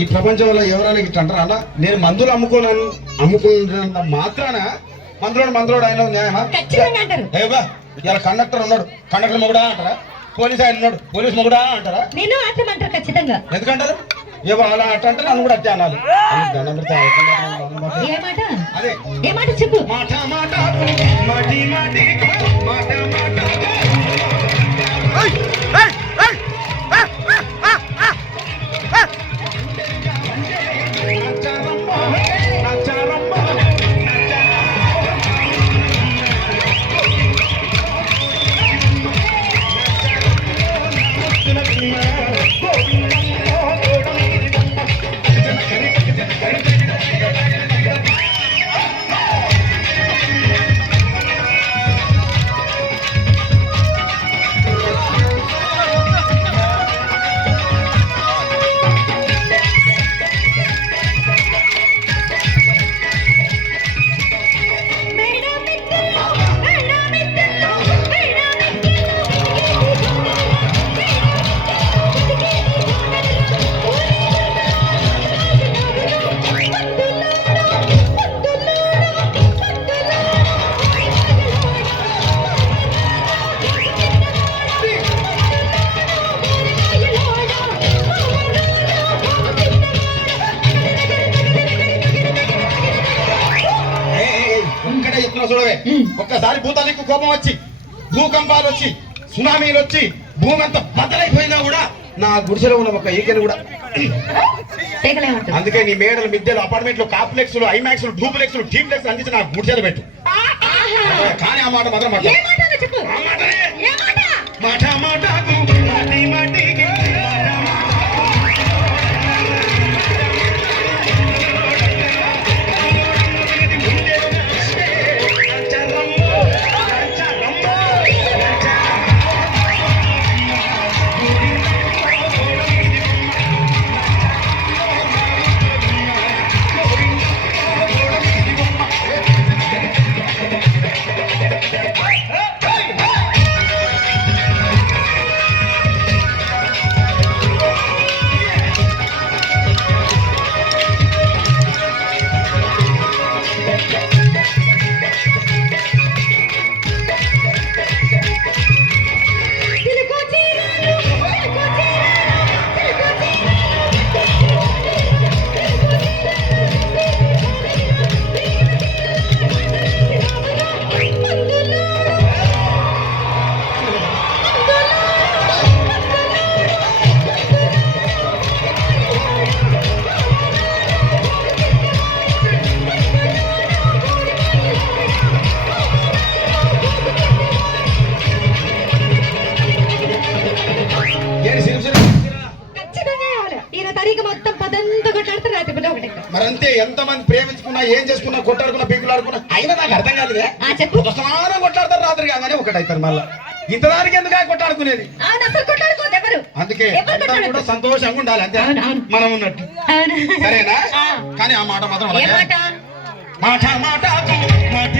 ఈ ప్రపంచంలో ఎవరైనా ఇట్లా అంటారా అన్న? నేను మందులు అమ్ముకున్నంత మాత్రాన మందులోడు ఆయన న్యాయమా? ఏబా ఇలా కండక్టర్ ఉన్నాడు, కండక్టర్ మొగుడా అంటారా? పోలీస్ ఆయన ఉన్నాడు, పోలీస్ మొగుడా అంటారా? నేను అట్లా ఖచ్చితంగా ఎందుకంటారు? ఏవో అలా అట్ట అంటే నన్ను కూడా అట్టే అనాలి. అదే ఏ మాట చెప్పు. మాట మాట మాటి మాటి మాట మాట చూడవే. ఒక్కసారి భూతానికి కోపం వచ్చి, భూకంపాలు వచ్చి, సునామీలు వచ్చి, భూమి అంతా బద్దలైపోయినా కూడా నా గుడిసెలో ఉన్న ఒక ఈకెను కూడా. అందుకే నీ మేడలు, మిద్దెలు, అపార్ట్మెంట్లు, కాంప్లెక్స్లు, ఐమాక్స్లు, డూప్లెక్స్లు, టీప్లెక్స్ అందించి నా గుడిసెలు పెట్టు. కానీ ఆ మాట మాత్రం మాట మరంతే. ఎంతమంది ప్రేమించుకున్నా, ఏం చేసుకున్నా, కొట్టాడుకున్నా, పీకులాడుకున్నా అయినా నాకు అర్థం కాలేదే. స్నానం కొట్లాడతారు రాత్రి కాగానే ఒకటి అవుతారు. మళ్ళా ఇంతదానికి ఎందుకు కొట్టాడుకునేది? అందుకే కూడా సంతోషంగా ఉండాలి, అంతే మనం ఉన్నట్టు. సరేనా? కానీ ఆ మాట మాత్రం మాట మాట